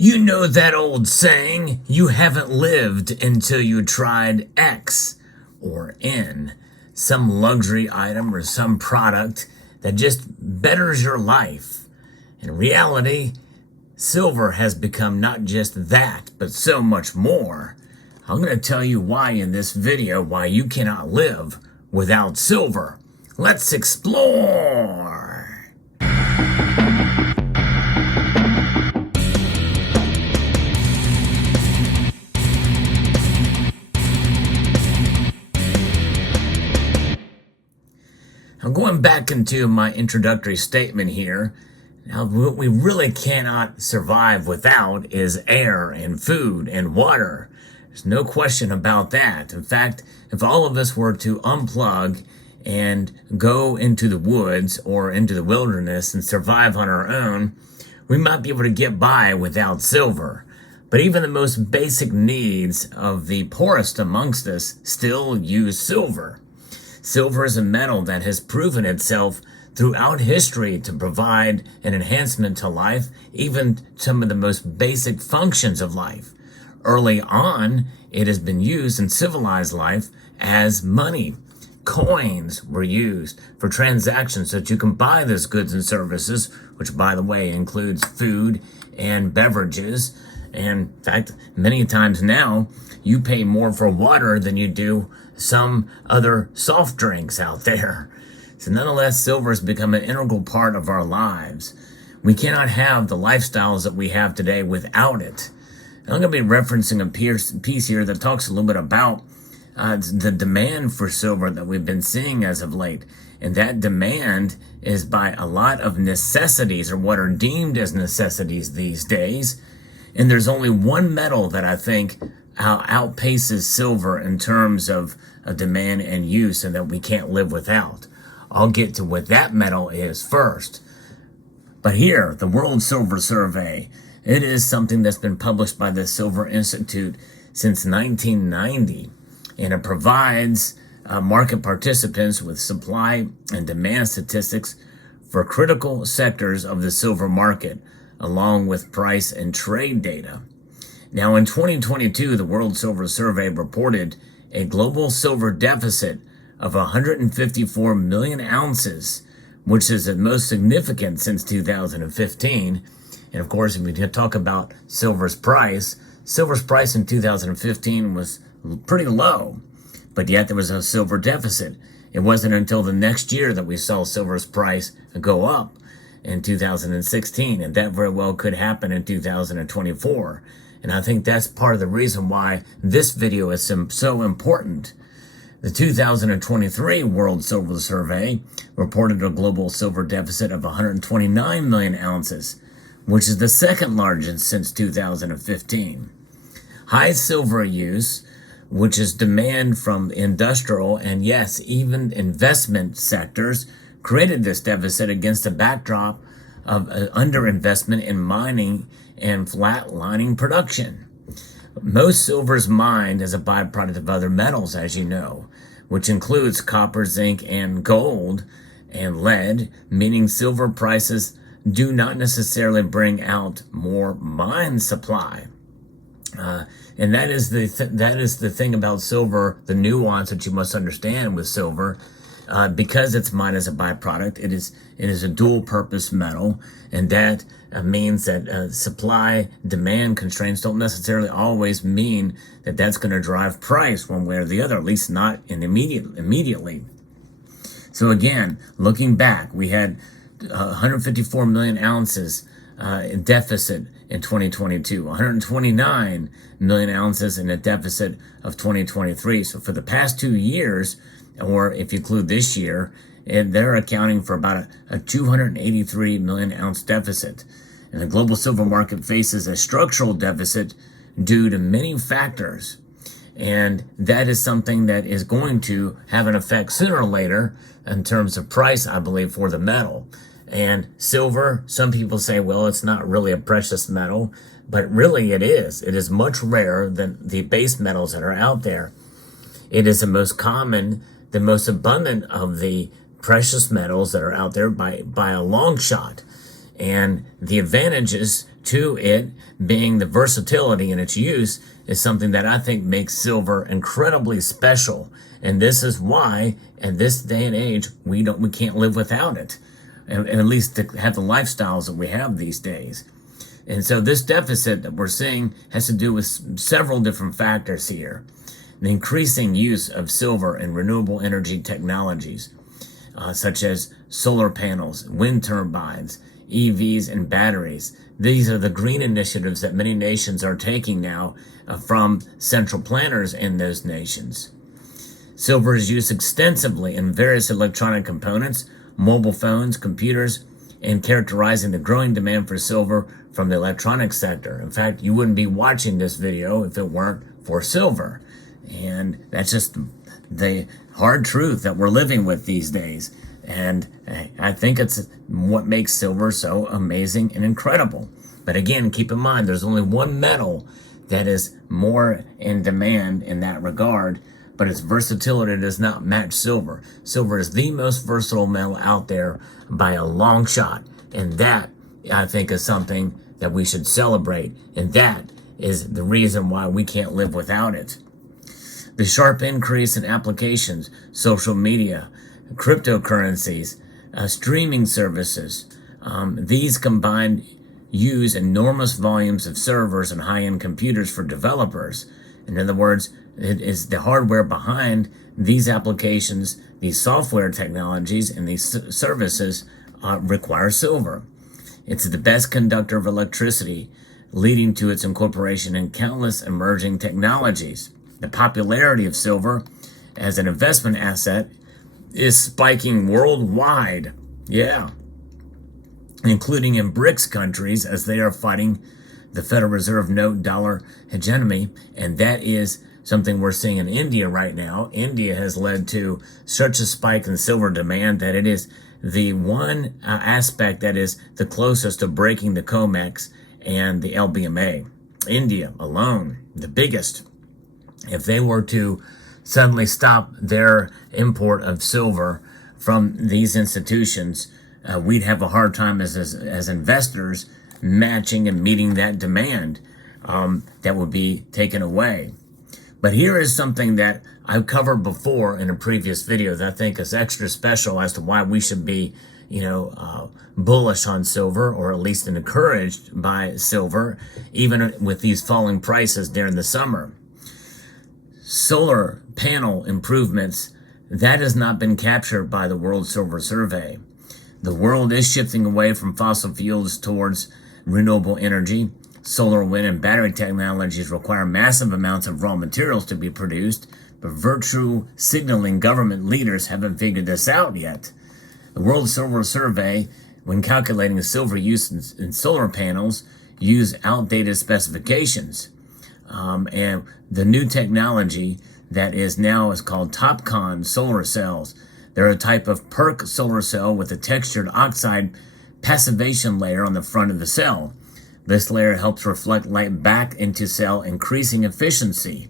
You know that old saying, you haven't lived until you tried X or N, some luxury item or some product that just betters your life. In reality, silver has become not just that, but so much more. I'm going to tell you why in this video, why you cannot live without silver. Let's explore! I'm going back into my introductory statement here. Now, what we really cannot survive without is air and food and water. There's no question about that. In fact, if all of us were to unplug and go into the woods or into the wilderness and survive on our own, we might be able to get by without silver. But even the most basic needs of the poorest amongst us still use silver. Silver is a metal that has proven itself throughout history to provide an enhancement to life, even some of the most basic functions of life. Early on, it has been used in civilized life as money. Coins were used for transactions so that you can buy those goods and services, which, by the way, includes food and beverages. And in fact, many times now, you pay more for water than you do some other soft drinks out there. So nonetheless, silver has become an integral part of our lives. We cannot have the lifestyles that we have today without it. And I'm going to be referencing a piece here that talks a little bit about the demand for silver that we've been seeing as of late. And that demand is by a lot of necessities, or what are deemed as necessities these days. And there's only one metal that I think outpaces silver in terms of demand and use, and that we can't live without. I'll get to what that metal is first. But here, the World Silver Survey, it is something that's been published by the Silver Institute since 1990, and it provides market participants with supply and demand statistics for critical sectors of the silver market, along with price and trade data. Now, in 2022, the World Silver Survey reported a global silver deficit of 154 million ounces, which is the most significant since 2015. And of course, if we talk about silver's price in 2015 was pretty low, but yet there was a silver deficit. It wasn't until the next year that we saw silver's price go up in 2016, and that very well could happen in 2024. And I think that's part of the reason why this video is so important. The 2023 World Silver Survey reported a global silver deficit of 129 million ounces, which is the second largest since 2015. High silver use, which is demand from industrial and, yes, even investment sectors, created this deficit against a backdrop of underinvestment in mining and flatlining production. Most silver is mined as a byproduct of other metals, as you know, which includes copper, zinc, and gold, and lead, meaning silver prices do not necessarily bring out more mine supply. And that is the thing about silver, the nuance that you must understand with silver. Because it's mined as a byproduct, it is a dual-purpose metal, and that means that supply-demand constraints don't necessarily always mean that that's going to drive price one way or the other, at least not immediately. So again, looking back, we had 154 million ounces in deficit in 2022, 129 million ounces in a deficit of 2023. So for the past 2 years, or if you include this year, and they're accounting for about a 283 million ounce deficit. And the global silver market faces a structural deficit due to many factors. And that is something that is going to have an effect sooner or later in terms of price, I believe, for the metal. And silver, some people say, well, it's not really a precious metal, but really it is. It is much rarer than the base metals that are out there. It is the most common, the most abundant of the precious metals that are out there by a long shot. And the advantages to it being the versatility in its use is something that I think makes silver incredibly special. And this is why, in this day and age, we can't live without it. And at least to have the lifestyles that we have these days. And so this deficit that we're seeing has to do with several different factors here. The increasing use of silver in renewable energy technologies, such as solar panels, wind turbines, EVs, and batteries. These are the green initiatives that many nations are taking now from central planners in those nations. Silver is used extensively in various electronic components, mobile phones, computers, and characterizing the growing demand for silver from the electronics sector. In fact, you wouldn't be watching this video if it weren't for silver. And that's just the hard truth that we're living with these days. And I think it's what makes silver so amazing and incredible. But again, keep in mind, there's only one metal that is more in demand in that regard, but its versatility does not match silver. Silver is the most versatile metal out there by a long shot. And that, I think, is something that we should celebrate. And that is the reason why we can't live without it. The sharp increase in applications, social media, cryptocurrencies, streaming services, these combined use enormous volumes of servers and high-end computers for developers. In other words, it is the hardware behind these applications, these software technologies, and these services require silver. It's the best conductor of electricity, leading to its incorporation in countless emerging technologies. The popularity of silver as an investment asset is spiking worldwide. Yeah. Including in BRICS countries as they are fighting the Federal Reserve note dollar hegemony. And that is something we're seeing in India right now. India has led to such a spike in silver demand that it is the one aspect that is the closest to breaking the COMEX and the LBMA. India alone, the biggest. If they were to suddenly stop their import of silver from these institutions, we'd have a hard time as investors matching and meeting that demand that would be taken away. But here is something that I've covered before in a previous video that I think is extra special as to why we should be, bullish on silver, or at least encouraged by silver, even with these falling prices during the summer. Solar panel improvements, that has not been captured by the World Silver Survey. The world is shifting away from fossil fuels towards renewable energy. Solar, wind, and battery technologies require massive amounts of raw materials to be produced, but virtue signaling government leaders haven't figured this out yet. The World Silver Survey, when calculating silver use in solar panels, use outdated specifications. And the new technology that is called TOPCon solar cells. They're a type of PERC solar cell with a textured oxide passivation layer on the front of the cell. This layer helps reflect light back into cell, increasing efficiency.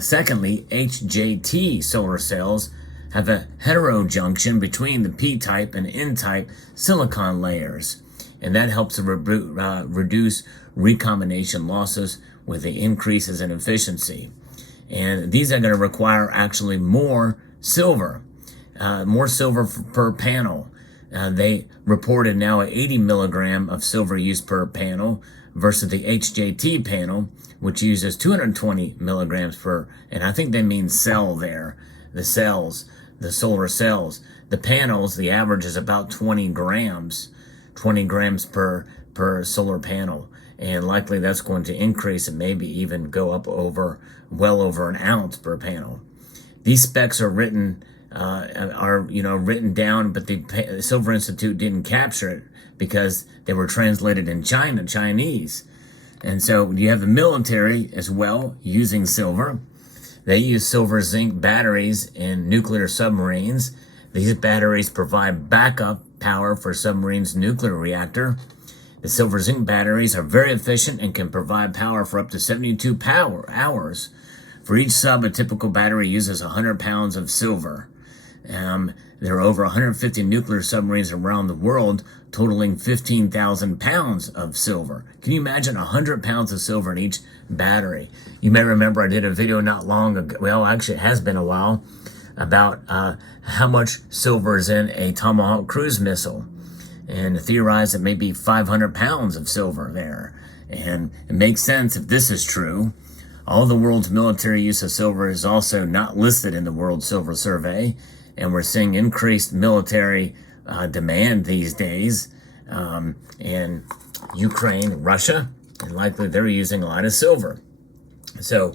Secondly, HJT solar cells have a heterojunction between the P-type and N-type silicon layers, and that helps to reduce recombination losses with the increases in efficiency. And these are going to require actually more silver per panel. They reported now 80 milligram of silver used per panel versus the HJT panel, which uses 220 milligrams per, and I think they mean cell there, the cells, the solar cells. The panels, the average is about 20 grams per solar panel. And likely that's going to increase and maybe even go up well over an ounce per panel. These specs are written down, but the Silver Institute didn't capture it because they were translated in Chinese. And so you have the military as well using silver. They use silver zinc batteries in nuclear submarines. These batteries provide backup power for submarines' nuclear reactor. The silver zinc batteries are very efficient and can provide power for up to 72 hours. For each sub, a typical battery uses 100 pounds of silver. There are over 150 nuclear submarines around the world, totaling 15,000 pounds of silver. Can you imagine 100 pounds of silver in each battery? You may remember I did a video not long ago, well, actually it has been a while, about how much silver is in a Tomahawk cruise missile. And theorized that maybe 500 pounds of silver there. And it makes sense if this is true. All the world's military use of silver is also not listed in the World Silver Survey. And we're seeing increased military demand these days in Ukraine, Russia, and likely they're using a lot of silver. So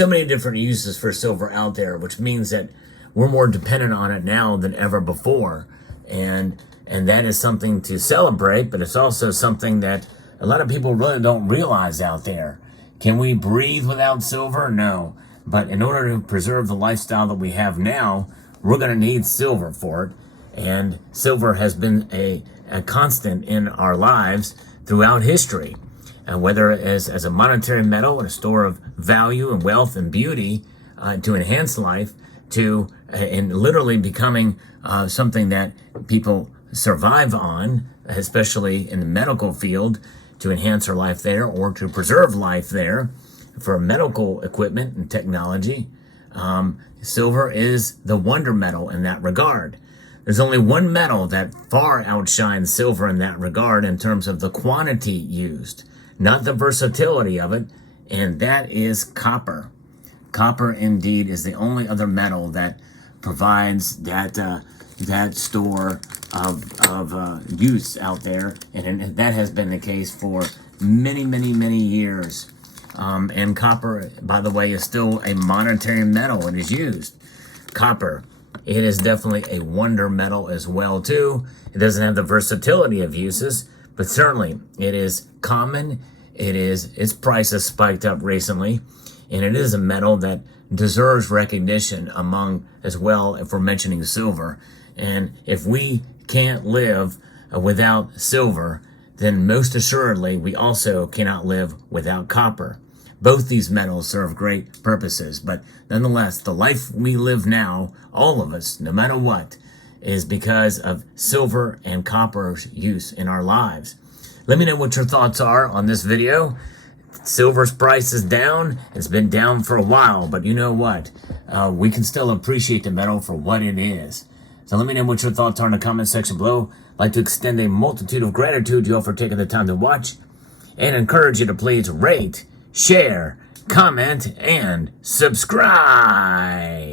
many different uses for silver out there, which means that we're more dependent on it now than ever before. And that is something to celebrate, but it's also something that a lot of people really don't realize out there. Can we breathe without silver? No. But in order to preserve the lifestyle that we have now, we're going to need silver for it. And silver has been a constant in our lives throughout history. Whether as a monetary metal and a store of value and wealth and beauty to enhance life, to and literally becoming something that people survive on, especially in the medical field, to enhance their life there or to preserve life there for medical equipment and technology. Silver is the wonder metal in that regard. There's only one metal that far outshines silver in that regard in terms of the quantity used, not the versatility of it, and that is copper. Copper indeed is the only other metal that provides that store of use out there, and that has been the case for many years. And copper, by the way, is still a monetary metal. It is used. Copper, it is definitely a wonder metal as well too. It doesn't have the versatility of uses, but certainly it is common. Its price has spiked up recently, and it is a metal that deserves recognition among as well if we're mentioning silver. And if we can't live without silver, then most assuredly we also cannot live without copper. Both these metals serve great purposes, but nonetheless, the life we live now, all of us, no matter what, is because of silver and copper's use in our lives. Let me know what your thoughts are on this video. Silver's price is down. It's been down for a while, but you know what? We can still appreciate the metal for what it is. So let me know what your thoughts are in the comment section below. I'd like to extend a multitude of gratitude to you all for taking the time to watch, and encourage you to please rate, share, comment, and subscribe.